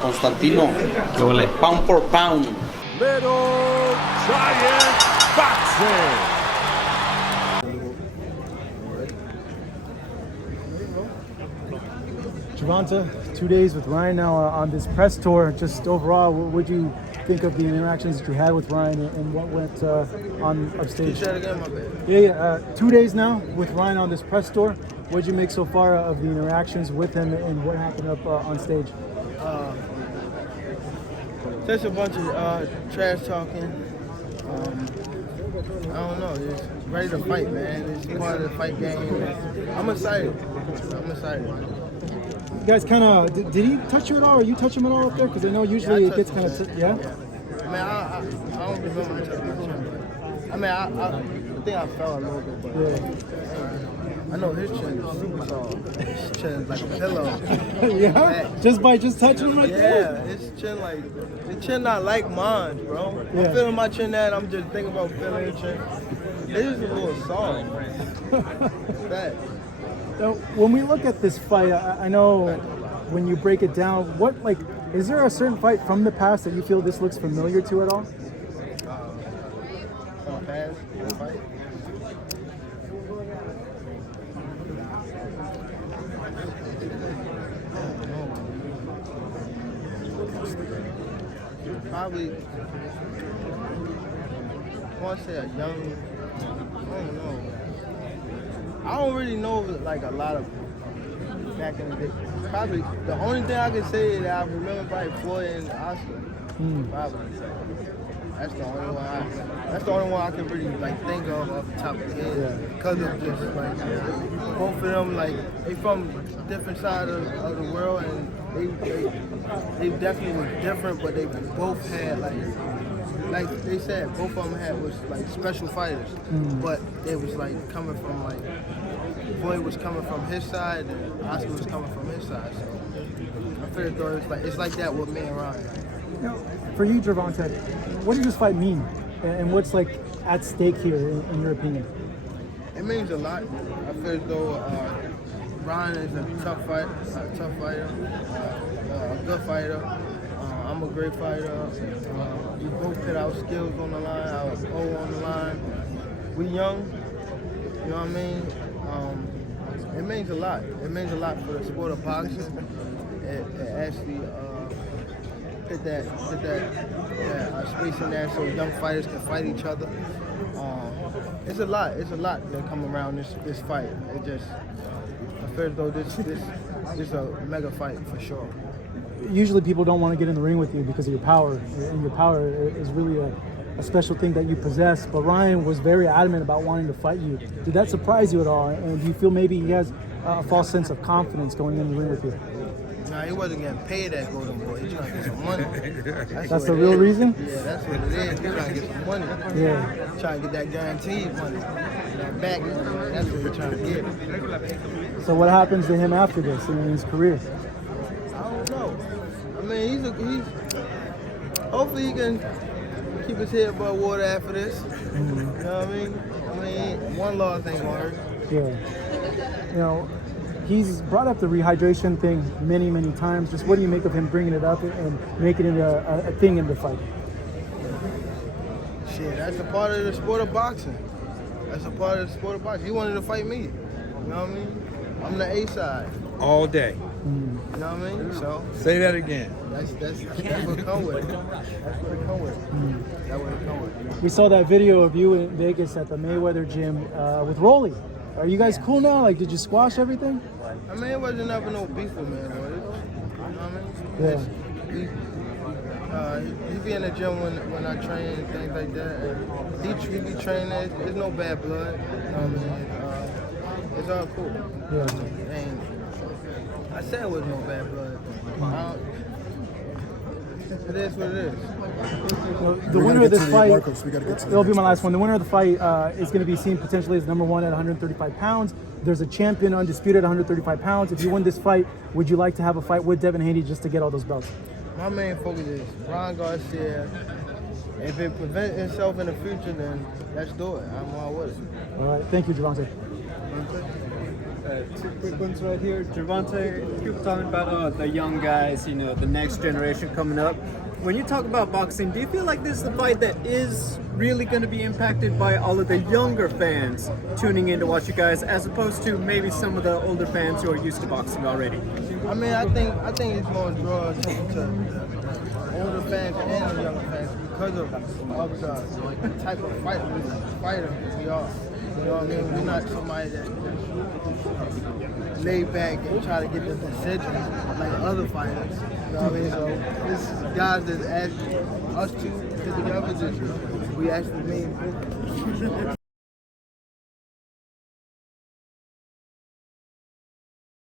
Constantino, Qué huele. pound for pound. Little Giant Boxing. Gervonta, 2 days with Ryan now on this press tour. Just overall, what do you think of the interactions that you had with Ryan and what went on upstage? Yeah. 2 days now with Ryan on this press tour. What did you make so far of the interactions with him and what happened up on stage? Just a bunch of trash talking. I don't know. Just ready to fight, man. It's part of the fight game. I'm excited. You guys kind of did he touch you at all, or you touch him at all up there? Because I know usually it gets kind of yeah. I mean, I don't remember touching my chin. I mean, I think I fell a little bit, but I know his chin is super soft. His chin is like a pillow. Yeah, just by touching him right there. Yeah, his chin not like mine, bro. Yeah. I'm feeling my chin that I'm just thinking about feeling his chin. It's a little soft. That. Now, when we look at this fight, I know when you break it down, is there a certain fight from the past that you feel this looks familiar to at all? Past fight? Probably, I want to say a young, I don't know. I don't really know like a lot of back in the day. Probably the only thing I can say that I remember probably Floyd and Oscar. Probably. That's the only one I can really like think of off the top of the head. Because of just like both of them, like they from different sides of the world, and they definitely were different, but they both had like they said, both of them was like special fighters, but they was like coming from like Floyd was coming from his side and Oscar was coming from his side. So I figured though it's like that with me and Ryan. Now, for you, Gervonta, what does this fight mean, and what's like at stake here in your opinion? It means a lot. I feel as though Ryan is a tough fighter, a good fighter. I'm a great fighter. We both put our skills on the line, our goal on the line. We young, you know what I mean? It means a lot. It means a lot for the sport of boxing. It actually put that space in there so young fighters can fight each other. It's a lot that come around this fight. It just, I feel as though this is a mega fight for sure. Usually people don't want to get in the ring with you because of your power, and your power is really a special thing that you possess, but Ryan was very adamant about wanting to fight you. Did that surprise you at all, and do you feel maybe he has a false sense of confidence going in the ring with you? Nah, he wasn't getting paid that Golden Boy. He's trying to get some money. That's the real reason? Yeah, that's what it is. He's trying to get some money. Yeah. Trying to get that guaranteed money. That back money. That's what he's trying to get. So what happens to him after this in his career? I don't know. I mean, he's hopefully he can keep his head above water after this. You know what I mean? One loss ain't gonna hurt. Yeah. You know, he's brought up the rehydration thing many, many times. Just what do you make of him bringing it up and making it a thing in the fight? Shit, that's a part of the sport of boxing. He wanted to fight me. You know what I mean? I'm the A side. All day. You know what I mean? So Say that again. that's what come with it. That's what it come with. That's what it come with. We saw that video of you in Vegas at the Mayweather gym with Rolly. Are you guys cool now? Like, did you squash everything? I mean, it wasn't ever no beef with me, boy. You know what I mean? He be in the gym when I train and things like that. And he be training. There's no bad blood. You know what I mean? It's all cool. Yeah. And I said it was no bad blood. It is what it is. The winner of this fight, it'll be my last one. The winner of the fight is going to be seen potentially as number one at 135 pounds. There's a champion undisputed at 135 pounds. If you win this fight, would you like to have a fight with Devin Haney just to get all those belts? My main focus is Ryan Garcia. If it prevents itself in the future, then let's do it. I'm all with it. All right. Thank you, Gervonta. Two quick ones right here. Gervonta, people talking about the young guys, you know, the next generation coming up. When you talk about boxing, do you feel like this is the fight that is really going to be impacted by all of the younger fans tuning in to watch you guys, as opposed to maybe some of the older fans who are used to boxing already? I mean, I think it's going to draw attention to the older fans and the younger fans because of the type of fighter we are. You know what I mean? We're not somebody that lay back and try to get the decision like other fighters. You know what I mean? So this is guys that ask us to get together. We actually mean